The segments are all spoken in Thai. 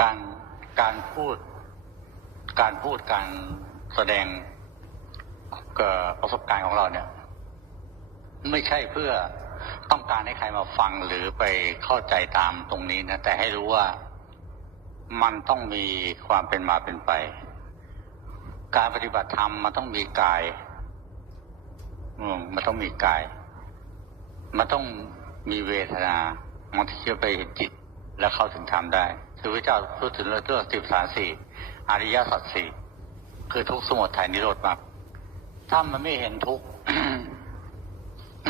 การการพูด การพูดการแสดงประสบการณ์ของเราเนี่ย ไม่ใช่เพื่อต้องการให้ใครมาฟังหรือไปเข้าใจตามตรงนี้นะ แต่ให้รู้ว่ามันต้องมีความเป็นมาเป็นไป การปฏิบัติธรรมมันต้องมีกายมันต้องมีกาย มันต้องมีเวทนามันที่จะไปเห็นจิตแล้วเข้าถึงธรรมได้ คือพระเจ้าพูดถึงเรื่องสิบสารสี่อริยสัจสี่คือทุกสมุทัยนิโรธมรรคถ้ามันไม่เห็นทุก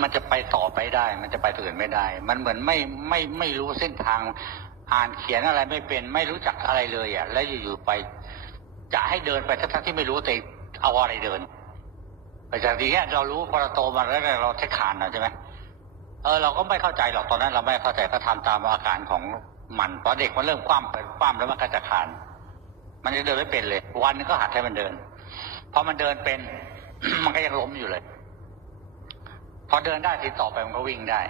มันจะไปต่อไปได้ มันจะไปถึงไม่ได้ มันเหมือนไม่ไม่ไม่รู้เส้นทาง อ่านเขียนอะไรไม่เป็น ไม่รู้จักอะไรเลยอะ แล้วอยู่ๆไป จะให้เดินไปทั้งที่ไม่รู้แต่เอาอะไรเดินแต่จากทีเนี้ยเรารู้พอเราโตมาแล้วเราใช้ขานนะใช่ไหมเออเราก็ไม่เข้าใจหรอกตอนนั้นเราไม่เข้าใจก็ทำตามอาการของ มันพอเด็กมันเริ่มคว่ำไปคว่ำแล้วมันก็จะขาน มันจะเดินไม่เป็นเลย วันนึงก็หัดให้มันเดินพอมันเดินเป็น มันก็ยังล้มอยู่เลย พอเดินได้ทีต่อไปมันก็วิ่งได้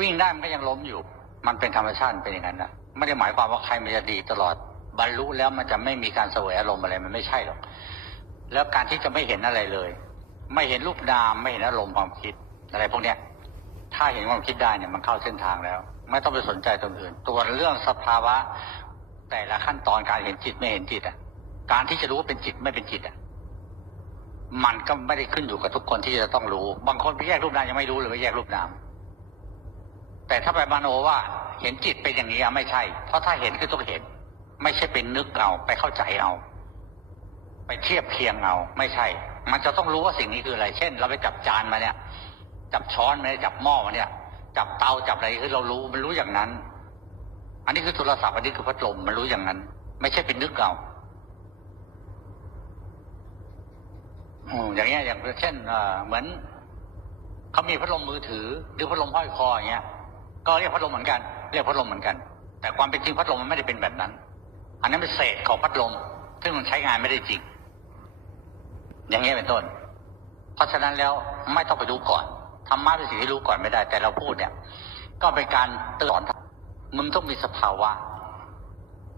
วิ่งได้มันก็ยังล้มอยู่ มันเป็นธรรมชาติเป็นอย่างนั้นนะไม่ได้หมายความว่าใครมันจะดีตลอด บรรลุแล้วมันจะไม่มีการเสวยอารมณ์อะไรมันไม่ใช่หรอก แล้วการที่จะไม่เห็นอะไรเลย ไม่เห็นรูปนามไม่เห็นอารมณ์ความคิดอะไรพวกเนี้ย ถ้าเห็นความคิดได้เนี่ยมันเข้าเส้นทางแล้ว ไม่ต้องไปสนใจตรงอื่น ตัวเรื่องสภาวะ แต่ละขั้นตอนการเห็นจิตไม่เห็นจิตอะ การที่จะรู้ว่าเป็นจิตไม่เป็นจิตอะ มันก็ไม่ได้ขึ้นอยู่กับทุกคนที่จะต้องรู้ บางคนไปแยกรูปนามยังไม่รู้เลยว่แยกรูปนาม แต่ถ้าไปมโนว่าเห็นจิตเป็นอย่างนี้อะไม่ใช่ เพราะถ้าเห็นคือต้องเห็น ไม่ใช่เป็นนึกเอาไปเข้าใจเอา ไปเทียบเคียงเอาไม่ใช่ มันจะต้องรู้ว่าสิ่งนี้คืออะไร เช่น เราไปจับจานมาเนี่ย จับช้อนมาเนี่ยจับหม้อเนี่ย จับเตาจับอะไรคือเรารู้มันรู้อย่างนั้น อันนี้คือโทรศัพท์อันนี้คือพัดลมมันรู้อย่างนั้น ไม่ใช่เป็นนึกเอาอืมอย่างเงี้ยอย่างเช่นเหมือนเขามีพัดลมมือถือ หรือพัดลมห้อยคออย่างเงี้ย ก็เรียกพัดลมเหมือนกัน เรียกพัดลมเหมือนกัน แต่ความเป็นจริงพัดลมมันไม่ได้เป็นแบบนั้น อันนั้นเป็นเศษของพัดลม ซึ่งมันใช้งานไม่ได้จริง อย่างเงี้ยเป็นต้น เพราะฉะนั้นแล้วไม่ต้องไปรู้ก่อน ธรรมะเป็นสิ่งที่รู้ก่อนไม่ได้ แต่เราพูดเนี่ย ก็เป็นการเตือนมึงต้องมีสภาวะ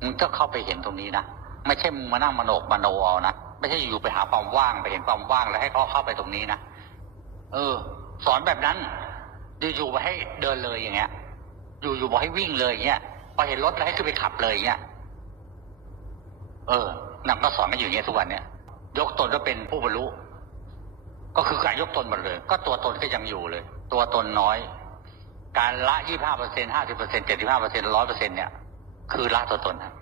มึงต้องเข้าไปเห็นตรงนี้นะไม่ใช่มึงมานั่งมโนกมโนเอานะไม่ใช่อยู่ไปหาความว่างไปเห็นความว่างแล้วให้เขาเข้าไปตรงนี้นะเออ สอนแบบนั้นอยู่ๆไปให้เดินเลยอย่างเงี้ย อยู่ๆบอกให้วิ่งเลยอย่างเงี้ยพอเห็นรถแล้วให้ขึ้นไปขับเลยอย่างเงี้ยเออนั่งก็สอนกันอยู่เงี้ยทุกวันเนี่ย ยกตนก็เป็นผู้บรรลุ ก็คือการยกตนหมดเลย ก็ตัวตนก็ยังอยู่เลย ตัวตนน้อย การละยี่ห้าเปอร์เซ็นห้าสิบเปอร์เซ็นเจ็ดสิบห้าเปอร์เซ็นร้อยเปอร์เซ็นเนี่ย คือละตัวตนนะ